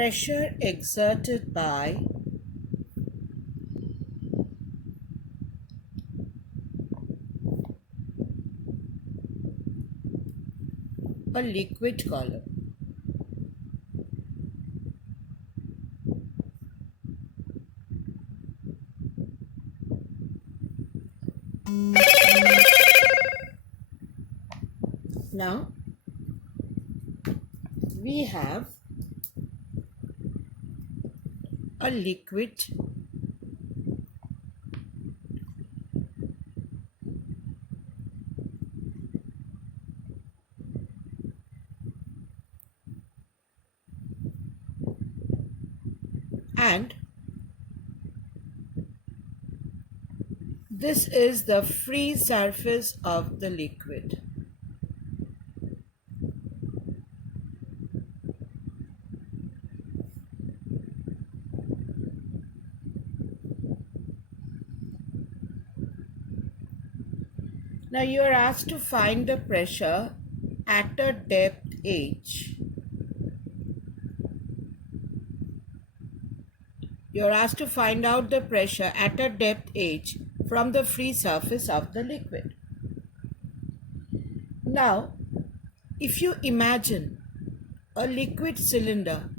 Pressure exerted by a liquid column. Now we have a liquid and this is the free surface of the liquid. Now you are asked to find the pressure at a depth h. You are asked to find out the pressure at a depth h from the free surface of the liquid. Now, if you imagine a liquid cylinder,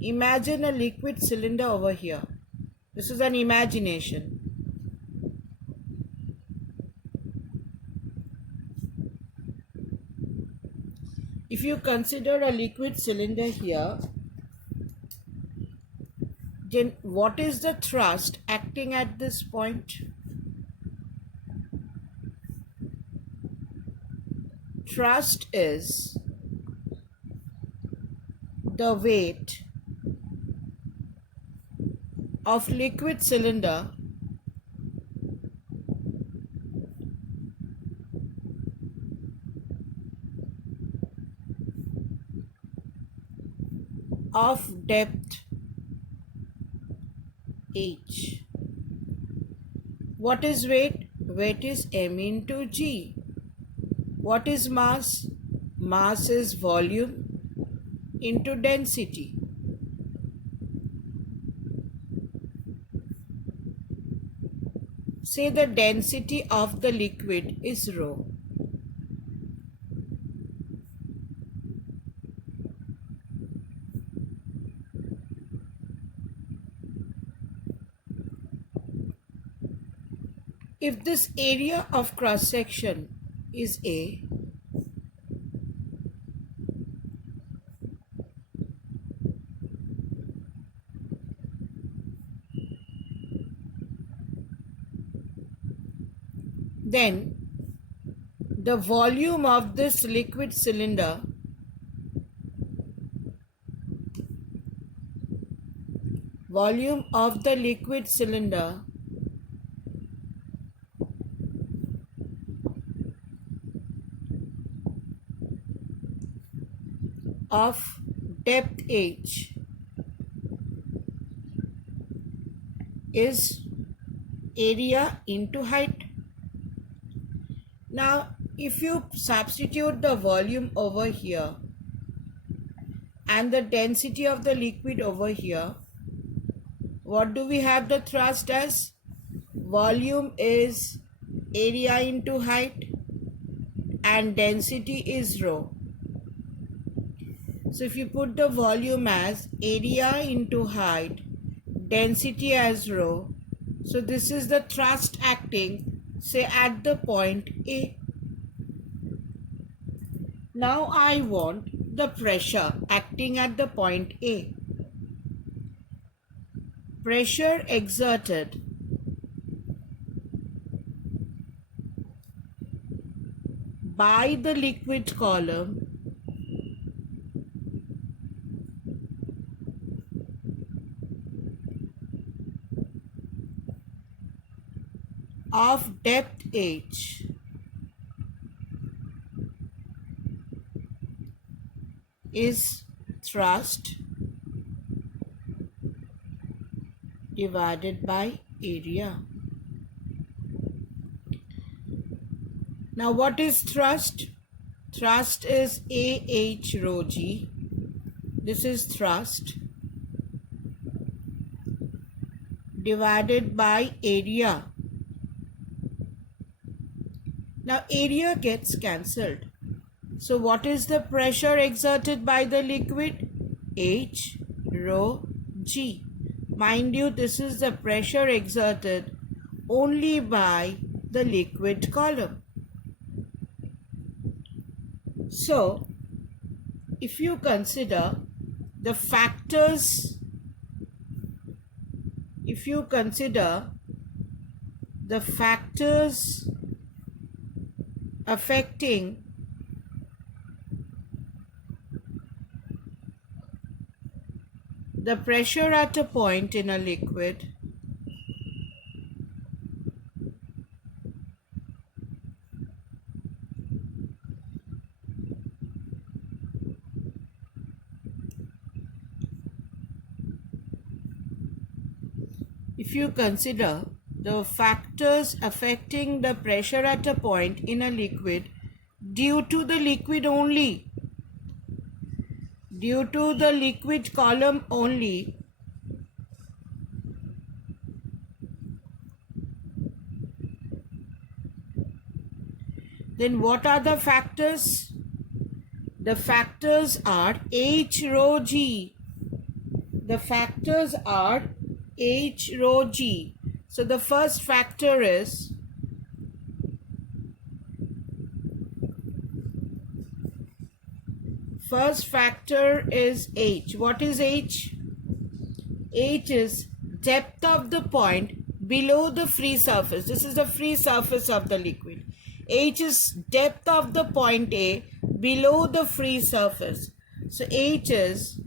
imagine a liquid cylinder over here. This is an imagination. If you consider a liquid cylinder here, then what is the thrust acting at this point? Thrust is the weight of liquid cylinder of depth h. What is weight? Weight is m into g. What is mass? Mass is volume into density. Say the density of the liquid is rho. If this area of cross section is A, then the volume of this liquid cylinder of depth h is area into height. Now, if you substitute the volume over here and the density of the liquid over here, what do we have the thrust as? Volume is area into height and density is rho. So if you put the volume as area into height, density as rho, so this is the thrust acting, say, at the point A. Now I want the pressure acting at the point A. Pressure exerted by the liquid column of depth h is thrust divided by area. Now what is thrust? Thrust is AH rho g. This is thrust divided by area. Now area gets cancelled. So what is the pressure exerted by the liquid? H rho G. Mind you, this is the pressure exerted only by the liquid column. So if you consider the factors, affecting the pressure at a point in a liquid, if you consider the factors affecting the pressure at a point in a liquid due to the liquid only, due to the liquid column only, then what are the factors? The factors are H rho G. The factors are H rho G. So the first factor is H. What is H? H is depth of the point below the free surface. This is the free surface of the liquid. H is depth of the point A below the free surface. So H is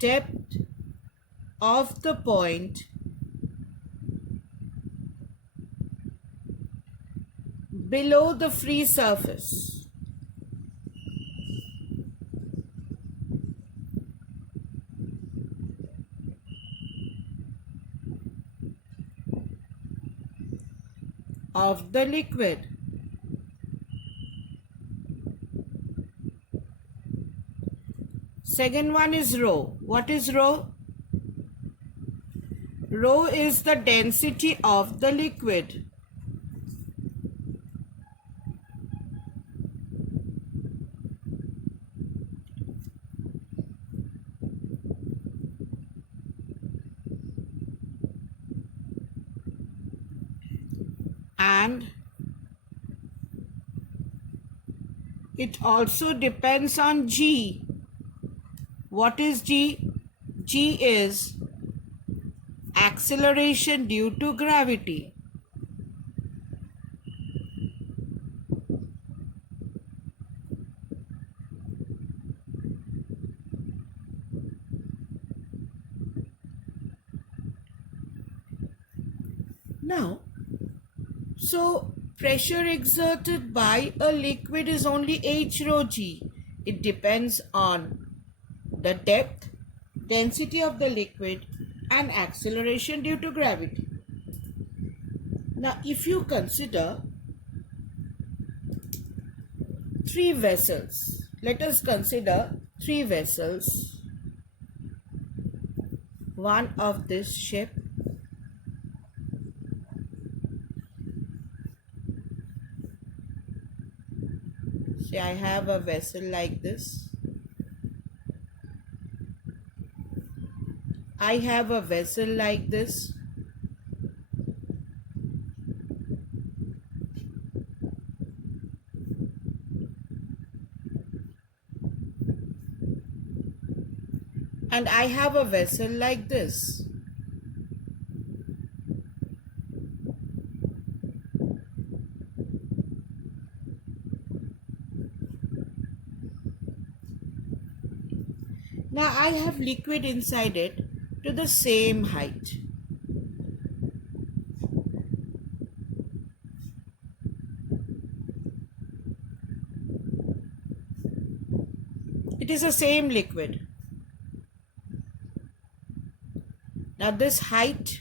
depth of the point below the free surface. Of the liquid. Second one is rho. What is rho? Rho is the density of the liquid. And it also depends on G. What is G? G is acceleration due to gravity. Now, so pressure exerted by a liquid is only H rho G. It depends on the depth, density of the liquid and acceleration due to gravity. Now, if you consider three vessels, let us consider three vessels. One of this ship, say I have a vessel like this. I have a vessel like this. And I have a vessel like this. Now I have liquid inside it to the same height. It is the same liquid. Now this height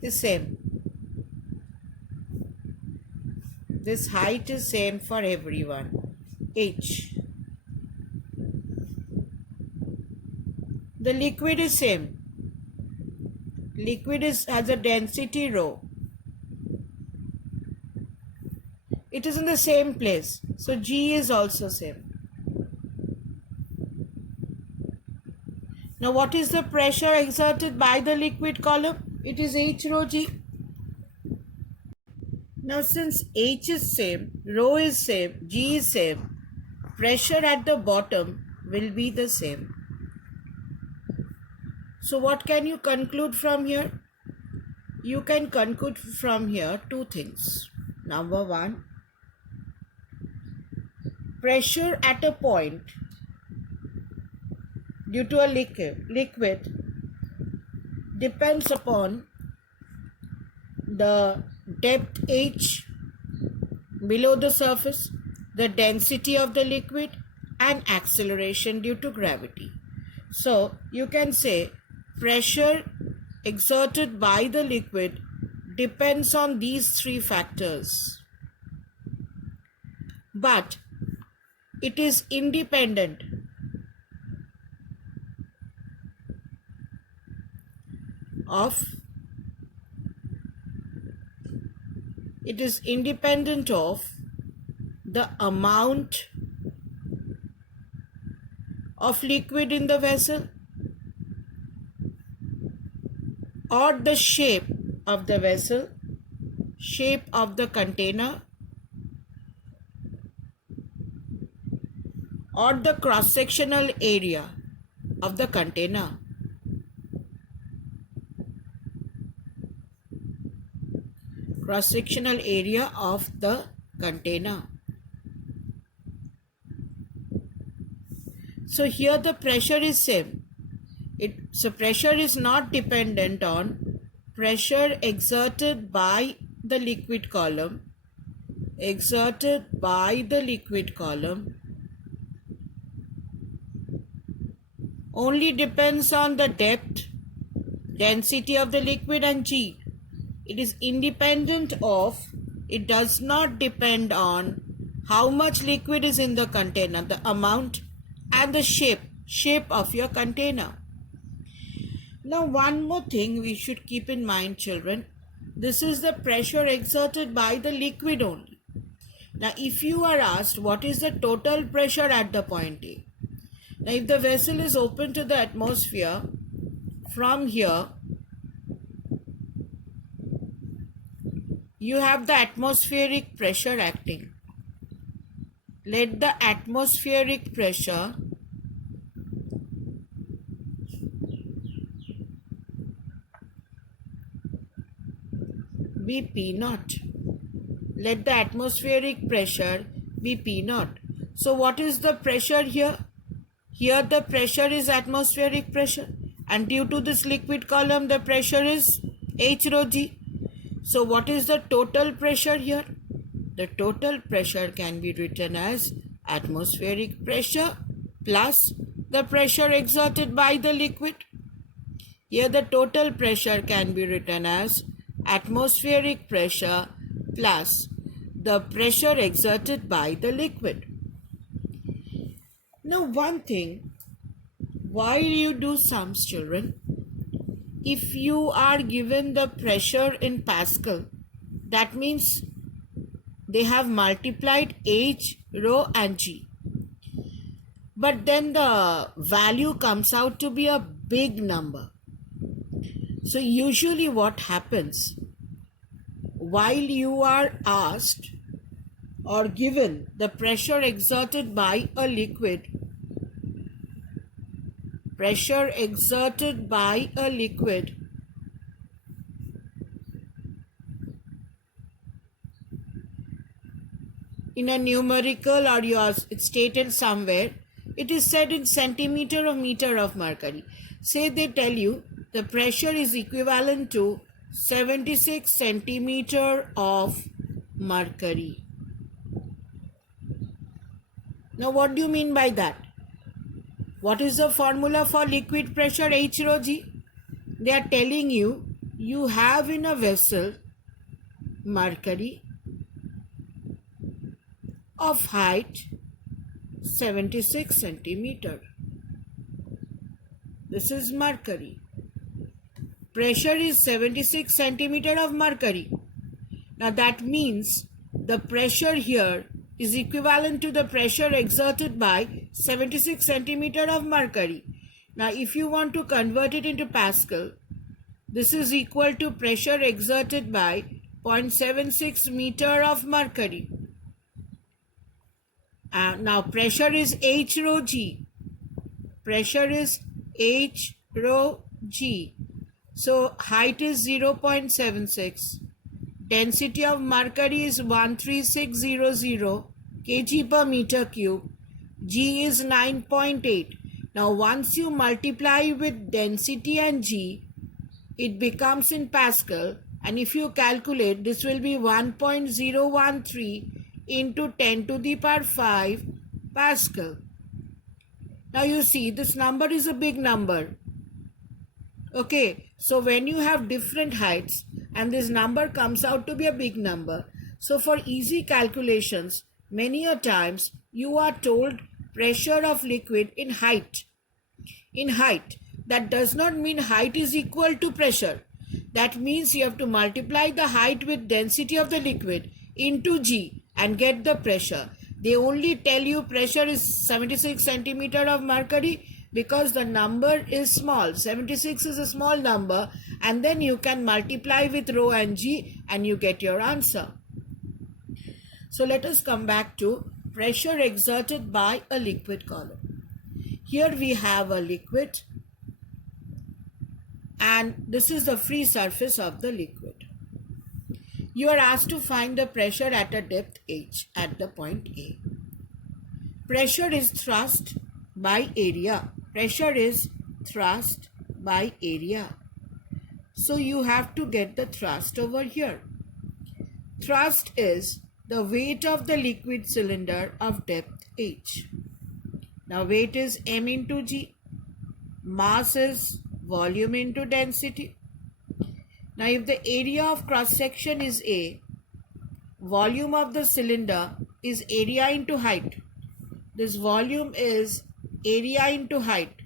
is same. This height is same for everyone. H. The liquid is same. Liquid has a density rho. It is in the same place. So G is also same. Now what is the pressure exerted by the liquid column? It is H rho G. Now since H is same, rho is same, G is same, pressure at the bottom will be the same. So what can you conclude from here? You can conclude from here two things. Number one, pressure at a point due to a liquid depends upon the depth h below the surface, the density of the liquid, and acceleration due to gravity. So you can say pressure exerted by the liquid depends on these three factors, but it is independent of the amount of liquid in the vessel or the shape of the vessel, shape of the container, or the cross-sectional area of the container. Cross-sectional area of the container. So here the pressure is same. So pressure is not dependent on pressure exerted by the liquid column. Exerted by the liquid column only depends on the depth, density of the liquid, and G. It is independent of, it does not depend on how much liquid is in the container, the amount and the shape of your container. Now one more thing we should keep in mind, children. This is the pressure exerted by the liquid only. Now if you are asked what is the total pressure at the point A. Now if the vessel is open to the atmosphere, from here you have the atmospheric pressure acting. Let the atmospheric pressure be P naught. Let the atmospheric pressure be P naught. So what is the pressure here? Here the pressure is atmospheric pressure, and due to this liquid column the pressure is H rho G. So what is the total pressure here? The total pressure can be written as atmospheric pressure plus the pressure exerted by the liquid. Here the total pressure can be written as atmospheric pressure plus the pressure exerted by the liquid. Now one thing, while you do sums, children, if you are given the pressure in Pascal, that means they have multiplied H, rho and G. But then the value comes out to be a big number. So usually what happens, while you are asked or given the pressure exerted by a liquid, pressure exerted by a liquid in a numerical, or it's stated somewhere, it is said in centimeter or meter of mercury. Say they tell you the pressure is equivalent to 76 centimeter of mercury. Now what do you mean by that? What is the formula for liquid pressure H rho G? They are telling you, you have in a vessel mercury of height 76 centimeter. This is mercury. Pressure is 76 centimeter of mercury. Now that means the pressure here is equivalent to the pressure exerted by 76 centimeter of mercury. Now if you want to convert it into Pascal, this is equal to pressure exerted by 0.76 meter of mercury. Now pressure is H rho G. Pressure is H rho G. So height is 0.76. Density of mercury is 13600 kg per meter cube. G is 9.8. Now once you multiply with density and G, it becomes in Pascal, and if you calculate, this will be 1.013 into 10 to the power 5 Pascal. Now you see this number is a big number. Okay, so when you have different heights and this number comes out to be a big number, so for easy calculations, many a times you are told pressure of liquid in height. In height, that does not mean height is equal to pressure. That means you have to multiply the height with density of the liquid into G and get the pressure. They only tell you pressure is 76 centimeter of mercury because the number is small. 76 is a small number, and then you can multiply with rho and G and you get your answer. So let us come back to pressure exerted by a liquid column. Here we have a liquid, and this is the free surface of the liquid. You are asked to find the pressure at a depth h at the point A. Pressure is thrust by area. Pressure is thrust by area. So you have to get the thrust over here. Thrust is the weight of the liquid cylinder of depth h. Now weight is m into g. Mass is volume into density. Now if the area of cross section is A, volume of the cylinder is area into height. This volume is area into height.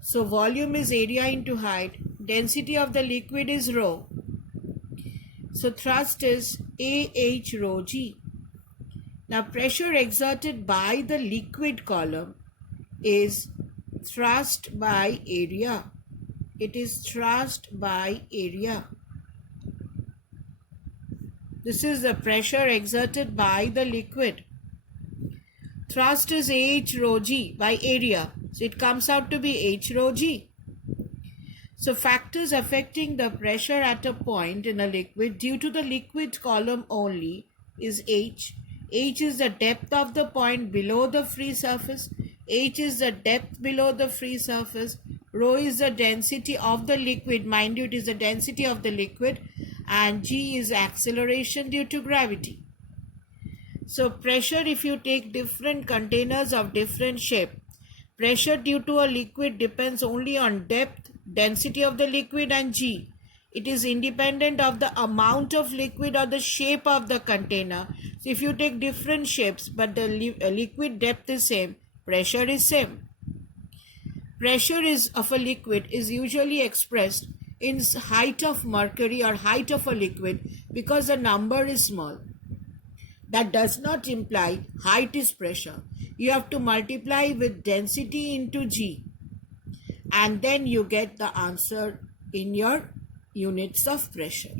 So volume is area into height. Density of the liquid is rho. So thrust is AH rho G. Now pressure exerted by the liquid column is thrust by area. It is thrust by area. This is the pressure exerted by the liquid. Thrust is H rho G by area. So it comes out to be H rho G. So factors affecting the pressure at a point in a liquid due to the liquid column only is H. H is the depth of the point below the free surface. H is the depth below the free surface. Rho is the density of the liquid. Mind you, it is the density of the liquid. And G is acceleration due to gravity. So pressure, if you take different containers of different shape, pressure due to a liquid depends only on depth, density of the liquid and G. It is independent of the amount of liquid or the shape of the container. So if you take different shapes but the liquid depth is same, pressure is same. Pressure is of a liquid is usually expressed in height of mercury or height of a liquid because the number is small. That does not imply height is pressure. You have to multiply with density into G, and then you get the answer in your units of pressure.